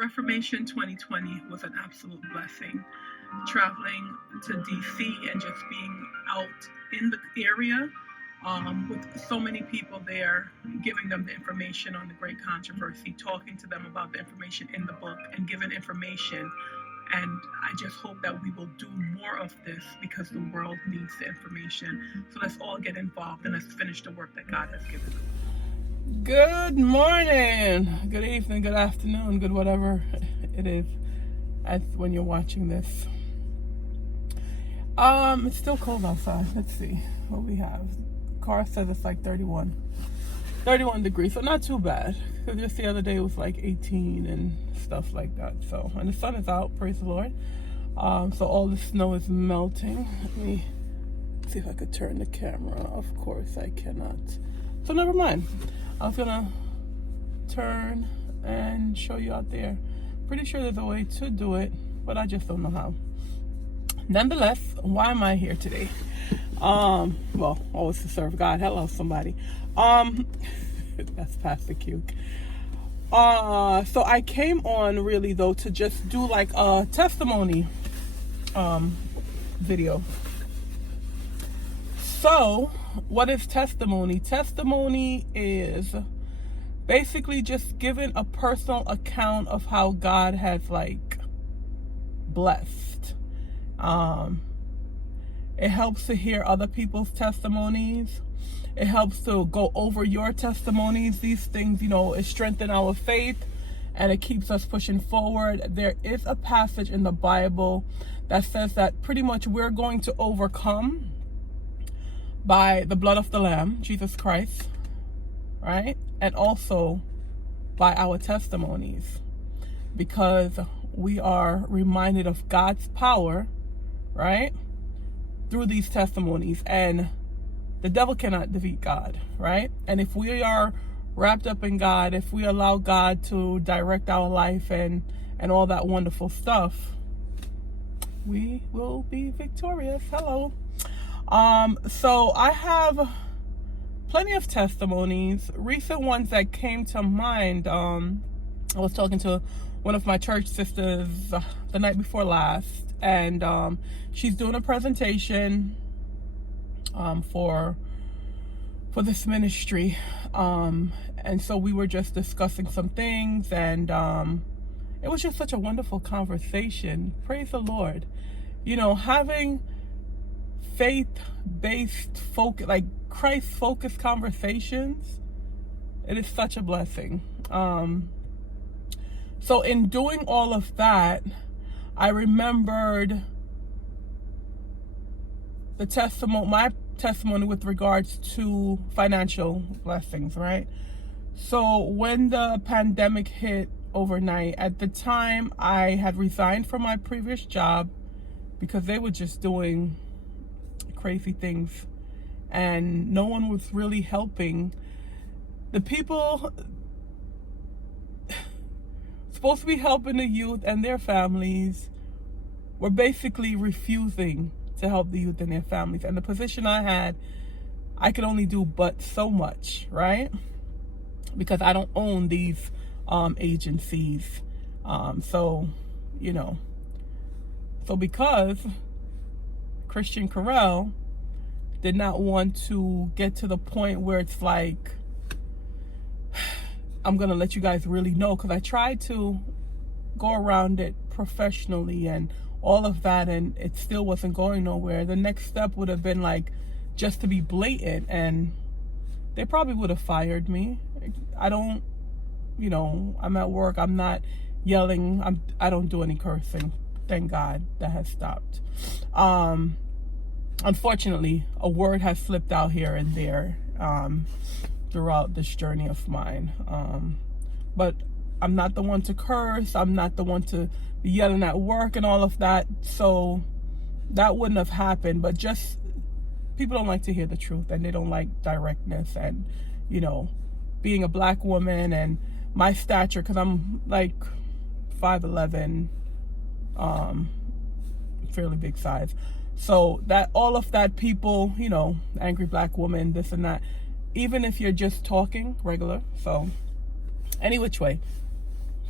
Reformation 2020 was an absolute blessing. Traveling to DC and just being out in the area with so many people there, giving them the information on the great controversy, talking to them about the information in the book, and giving information. And I just hope that we will do more of this because the world needs the information. So let's all get involved and let's finish the work that God has given us. Good morning, good evening, good afternoon, good whatever it is when you're watching this. It's still cold outside. Let's see what we have. The car says it's like 31 degrees, so not too bad. Because just the other day it was like 18 and stuff like that. So, and the sun is out, praise the Lord. So all the snow is melting. Let me see if I could turn the camera. Of course I cannot. So never mind. I was gonna turn and show you out there. Pretty sure there's a way to do it, but I just don't know how. Nonetheless, why am I here today? Well, always to serve God. Hello, somebody. That's Pastor Cuke. So I came on really though to just do like a testimony video. So what is testimony? Testimony is basically just giving a personal account of how God has like blessed. It helps to hear other people's testimonies. It helps to go over your testimonies. These things, it strengthens our faith and it keeps us pushing forward. There is a passage in the Bible that says that pretty much we're going to overcome by the blood of the Lamb, Jesus Christ, right? And also by our testimonies, because we are reminded of God's power, right? Through these testimonies. And the devil cannot defeat God, right? And if we are wrapped up in God, if we allow God to direct our life and all that wonderful stuff, we will be victorious. Hello. So I have plenty of testimonies. Recent ones that came to mind, I was talking to one of my church sisters the night before last, and she's doing a presentation for this ministry, and so we were just discussing some things, and it was just such a wonderful conversation. Praise the Lord. Having faith-based focus, like Christ-focused conversations, it is such a blessing. So in doing all of that, I remembered my testimony with regards to financial blessings, right? So when the pandemic hit overnight, at the time I had resigned from my previous job because they were just doing crazy things and no one was really helping. The people supposed to be helping the youth and their families were basically refusing to help the youth and their families. And the position I had, I could only do but so much, right? Because I don't own these agencies. So because Christian Corral did not want to get to the point where it's like, I'm going to let you guys really know, because I tried to go around it professionally and all of that, and it still wasn't going nowhere. The next step would have been like just to be blatant, and they probably would have fired me. I don't, I'm at work. I'm not yelling. I don't do any cursing. Thank God that has stopped. Unfortunately, a word has slipped out here and there throughout this journey of mine. But I'm not the one to curse. I'm not the one to be yelling at work and all of that. So that wouldn't have happened. But just people don't like to hear the truth, and they don't like directness, and being a black woman and my stature, because I'm like 5'11", fairly big size. So that all of that, people, angry black woman, this and that, even if you're just talking regular. So any which way,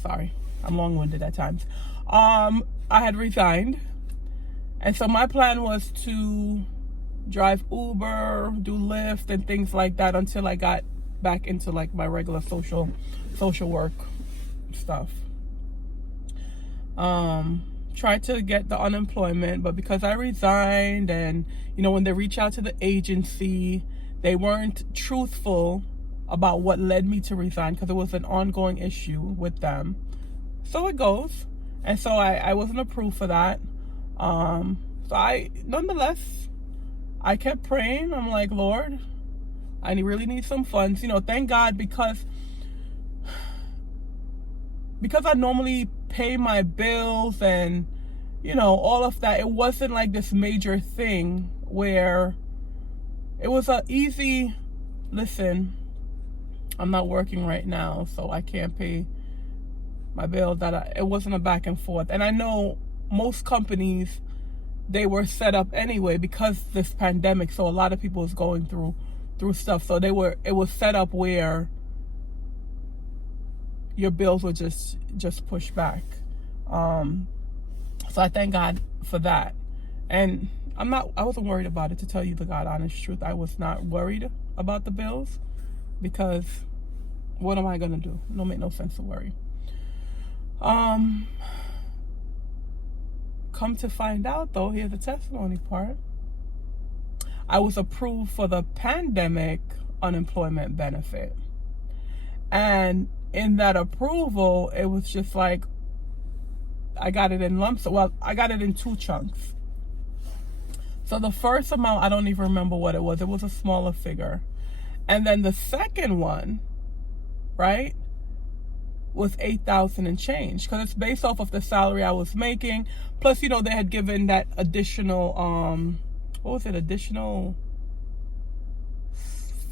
Sorry, I'm long-winded at times. I had resigned, and so my plan was to drive Uber, do Lyft, and things like that until I got back into like my regular social work stuff. Tried to get the unemployment, but because I resigned, and when they reach out to the agency, they weren't truthful about what led me to resign, because it was an ongoing issue with them. So it goes. And so I wasn't approved for that. Nonetheless, I kept praying. I'm like, Lord, I really need some funds. Thank God, because I normally pay my bills and, all of that. It wasn't like this major thing where it was an easy, listen, I'm not working right now, so I can't pay my bill. It wasn't a back and forth. And I know most companies, they were set up anyway because this pandemic. So a lot of people was going through stuff. So it was set up where your bills were just pushed back. So I thank God for that. And I wasn't worried about it, to tell you the God honest truth. I was not worried about the bills, because what am I gonna do? It don't make no sense to worry. Come to find out though, here's the testimony part. I was approved for the pandemic unemployment benefit. And in that approval, it was just like, I got it in lumps. Well, I got it in 2 chunks. So the first amount, I don't even remember what it was. It was a smaller figure. And then the second one, right, was $8,000 and change, because it's based off of the salary I was making. Plus, they had given that additional, what was it, additional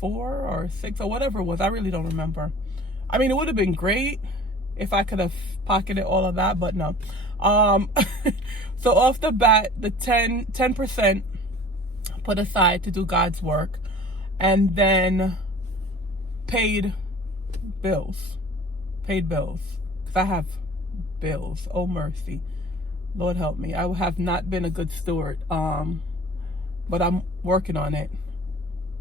4 or 6 or whatever it was. I really don't remember. I mean, it would have been great if I could have pocketed all of that, but no. So off the bat, the 10% put aside to do God's work, and then paid bills, because I have bills. Oh mercy, Lord help me. I have not been a good steward, but I'm working on it.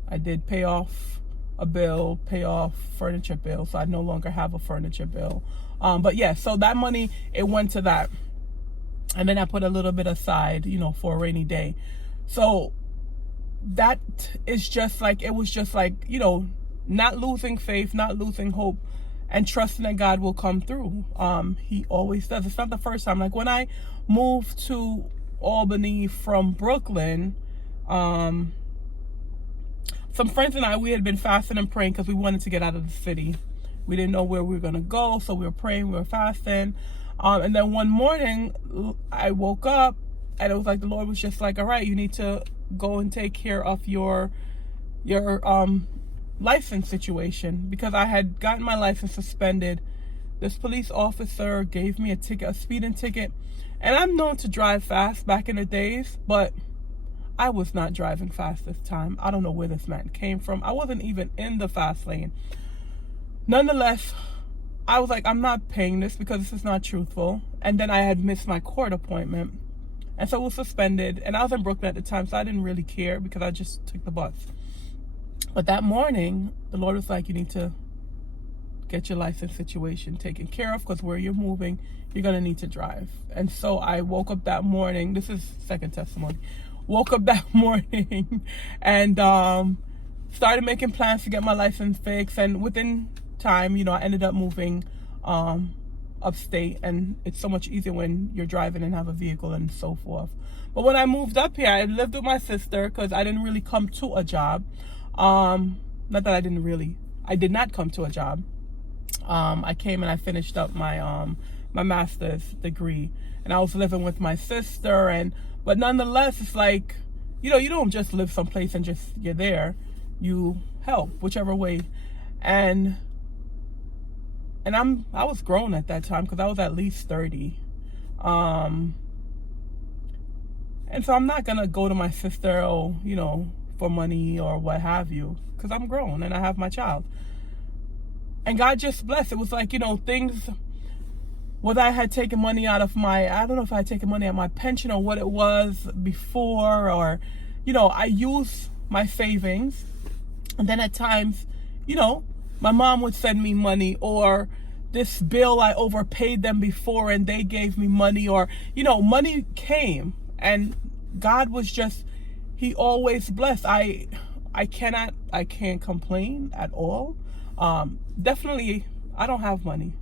I did pay off a bill, pay off furniture bill, so I no longer have a furniture bill. But yeah, so that money, it went to that. And then I put a little bit aside, for a rainy day. So that is just like, it was just like, not losing faith, not losing hope, and trusting that God will come through. He always does. It's not the first time. Like when I moved to Albany from Brooklyn, some friends and I, we had been fasting and praying because we wanted to get out of the city. We didn't know where we were going to go, so we were praying, we were fasting. And then one morning, I woke up, and it was like the Lord was just like, all right, you need to go and take care of your license situation, because I had gotten my license suspended. This police officer gave me a ticket, a speeding ticket. And I'm known to drive fast back in the days, but I was not driving fast this time. I don't know where this man came from. I wasn't even in the fast lane. Nonetheless, I was like, I'm not paying this because this is not truthful. And then I had missed my court appointment. And so it was suspended. And I was in Brooklyn at the time, so I didn't really care because I just took the bus. But that morning, the Lord was like, you need to get your license situation taken care of, because where you're moving, you're going to need to drive. And so I woke up that morning. This is second testimony. Woke up that morning and started making plans to get my license fixed. And within time, I ended up moving upstate, and it's so much easier when you're driving and have a vehicle and so forth. But when I moved up here, I lived with my sister because I didn't really come to a job. Not that I did not come to a job. I came and I finished up my my master's degree, and I was living with my sister. But nonetheless, it's like, you don't just live someplace and just you're there. You help whichever way. And I was grown at that time because I was at least 30. And so I'm not gonna go to my sister, for money or what have you, because I'm grown and I have my child. And God just blessed. It was like, things, whether I had taken money out of I don't know if I had taken money out of my pension or what it was before, or, I use my savings. And then at times, my mom would send me money, or this bill, I overpaid them before and they gave me money, or, money came, and God was just, he always blessed. I can't complain at all. Definitely, I don't have money.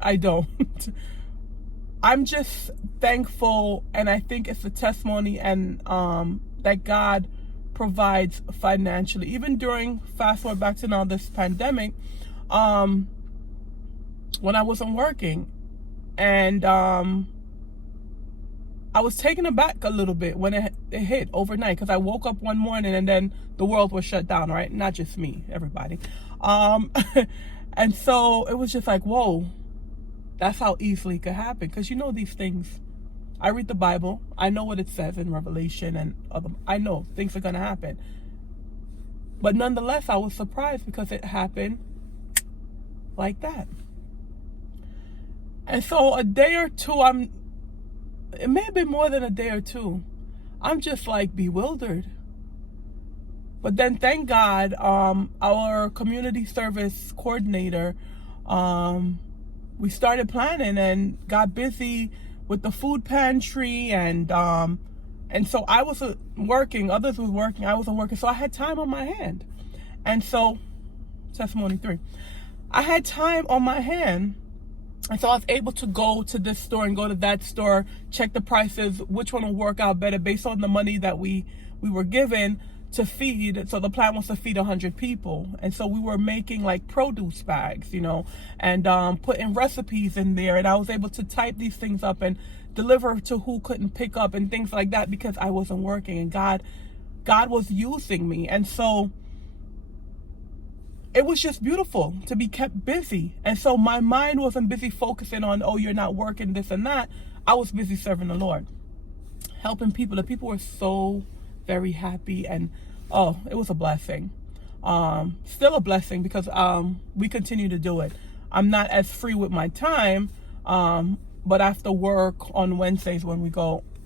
I don't. I'm just thankful, and I think it's a testimony, and that God provides financially. Even during, fast forward back to now, this pandemic, when I wasn't working, and I was taken aback a little bit when it hit overnight, because I woke up one morning and then the world was shut down, right? Not just me, everybody. And so it was just like, whoa, that's how easily it could happen. Because these things, I read the Bible, I know what it says in Revelation, and I know things are going to happen. But nonetheless, I was surprised because it happened like that. And so a day or two, it may have been more than a day or two, I'm just like bewildered. But then, thank God, our community service coordinator, we started planning and got busy with the food pantry, and so I was working, others was working, I wasn't working, so I had time on my hand. And so, testimony 3, I had time on my hand, and so I was able to go to this store and go to that store, check the prices, which one will work out better based on the money that we were given to feed. So the plan was to feed 100 people. And so we were making like produce bags, and putting recipes in there. And I was able to type these things up and deliver to who couldn't pick up and things like that, because I wasn't working, and God was using me. And so it was just beautiful to be kept busy. And so my mind wasn't busy focusing on, oh, you're not working, this and that. I was busy serving the Lord, helping people. The people were so very happy, and it was a blessing. Still a blessing, because we continue to do it. I'm not as free with my time, but after work on Wednesdays when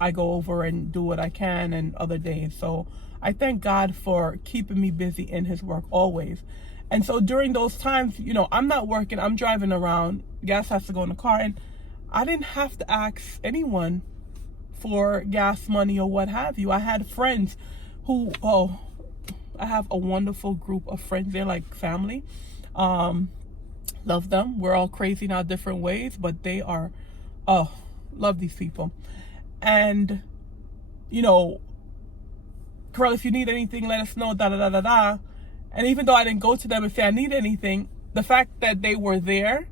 I go over and do what I can, and other days. So I thank God for keeping me busy in his work always. And so during those times, I'm not working, I'm driving around, gas has to go in the car, and I didn't have to ask anyone for gas money or what have you. I had friends who, I have a wonderful group of friends. They're like family. Love them. We're all crazy in our different ways, but they are, love these people. And, Carol, if you need anything, let us know, da-da-da-da-da. And even though I didn't go to them and say I need anything, the fact that they were there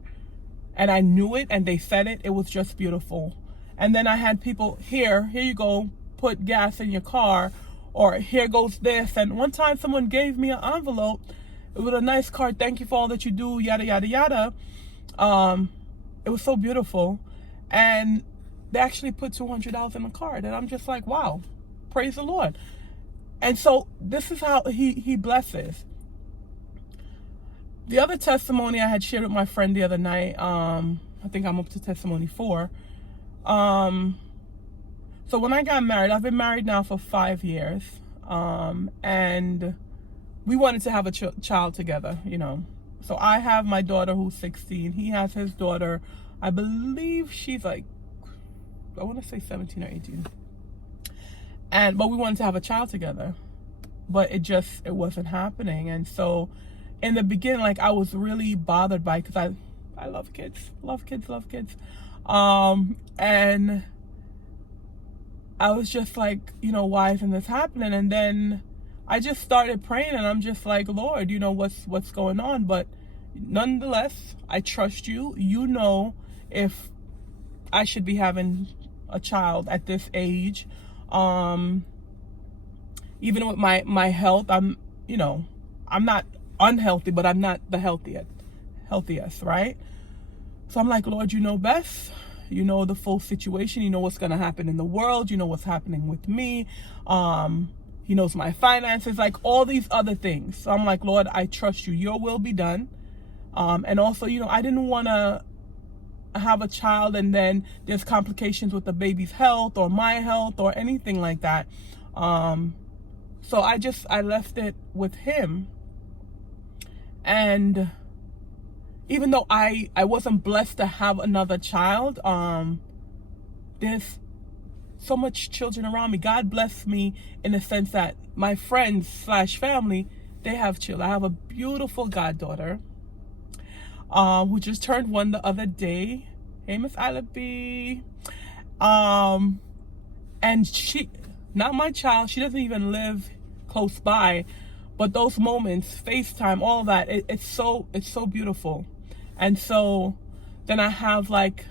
and I knew it and they said it, it was just beautiful. And then I had people, here you go, put gas in your car, or here goes this. And one time someone gave me an envelope with a nice card, thank you for all that you do, yada, yada, yada. It was so beautiful. And they actually put $200 in the card. And I'm just like, wow, praise the Lord. And so this is how he blesses. The other testimony I had shared with my friend the other night, I think I'm up to testimony 4. So when I got married, I've been married now for 5 years, and we wanted to have a child together, So I have my daughter who's 16. He has his daughter, I believe she's like, I want to say 17 or 18. But we wanted to have a child together, but it wasn't happening. And so in the beginning, like, I was really bothered by it, because I love kids. And I was just like, why isn't this happening? And then I just started praying, and I'm just like, Lord, what's going on? But nonetheless, I trust you. If I should be having a child at this age. Even with my health, I'm not unhealthy, but I'm not the healthiest, right? So I'm like, Lord, you know best. You know the full situation. You know what's going to happen in the world. You know what's happening with me. He knows my finances, like all these other things. So I'm like, Lord, I trust you. Your will be done. And also, I didn't want to have a child and then there's complications with the baby's health or my health or anything like that. So I left it with him. And even though I wasn't blessed to have another child, there's so much children around me. God bless me in the sense that my friends / family, they have children. I have a beautiful goddaughter who just turned 1 the other day. Hey, Miss Isla B. And she, not my child, she doesn't even live close by, but those moments, FaceTime, all that, it's so beautiful. And so then I have like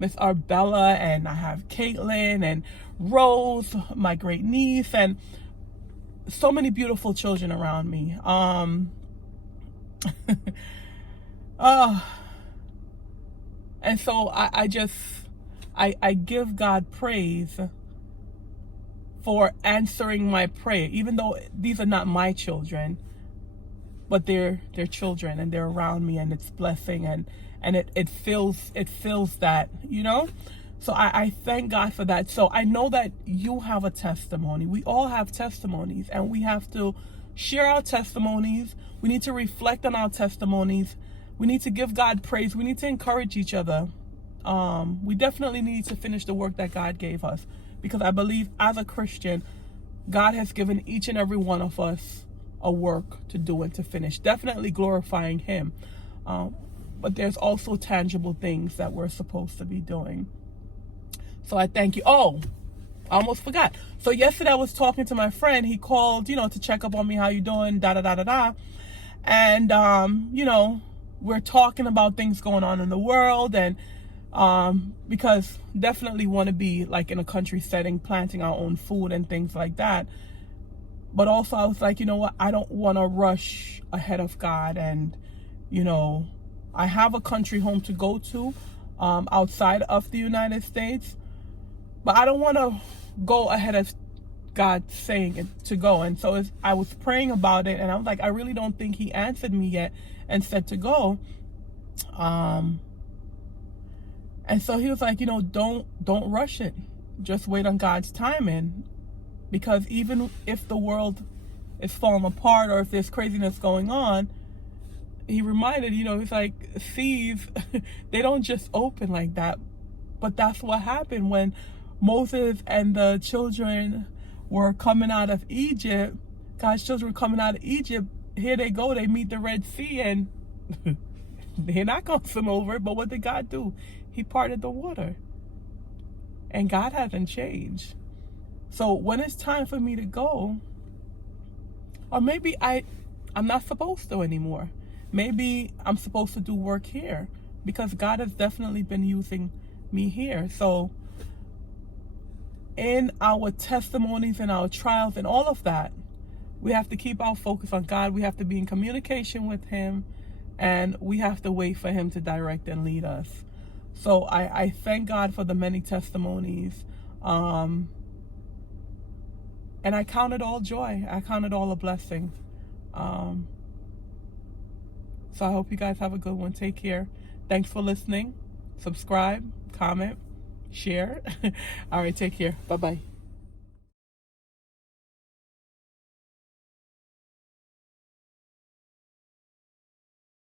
Miss Arbella, and I have Caitlin and Rose, my great niece, and so many beautiful children around me. And so I give God praise for answering my prayer, even though these are not my children, but they're children and they're around me, and it's blessing, and it feels that, you know. So I thank God for that. So I know that you have a testimony. We all have testimonies, and we have to share our testimonies. We need to reflect on our testimonies. We need to give God praise. We need to encourage each other. We definitely need to finish the work that God gave us, because I believe as a Christian, God has given each and every one of us a work to do and to finish, definitely glorifying him. But there's also tangible things that we're supposed to be doing. So I thank you. Oh, I almost forgot. So yesterday I was talking to my friend. He called, to check up on me. How you doing? Da da da da da. And we're talking about things going on in the world, and because definitely want to be like in a country setting, planting our own food and things like that. But also I was like, you know what? I don't want to rush ahead of God, and I have a country home to go to outside of the United States. But I don't want to go ahead of God saying it to go. And so I was praying about it, and I was like, I really don't think he answered me yet and said to go. And so he was like, don't rush it. Just wait on God's timing. Because even if the world is falling apart, or if there's craziness going on, he reminded, he's like, seas, they don't just open like that. But that's what happened when Moses and the children were coming out of Egypt. God's children were coming out of Egypt. Here they go. They meet the Red Sea, and they're not going to swim over it. But what did God do? He parted the water. And God hasn't changed. So when it's time for me to go, or maybe I'm not supposed to anymore. Maybe I'm supposed to do work here, because God has definitely been using me here. So in our testimonies and our trials and all of that, we have to keep our focus on God. We have to be in communication with him, and we have to wait for him to direct and lead us. So I thank God for the many testimonies. And I count it all joy. I count it all a blessing. So I hope you guys have a good one. Take care. Thanks for listening. Subscribe, comment, share. All right, take care. Bye-bye.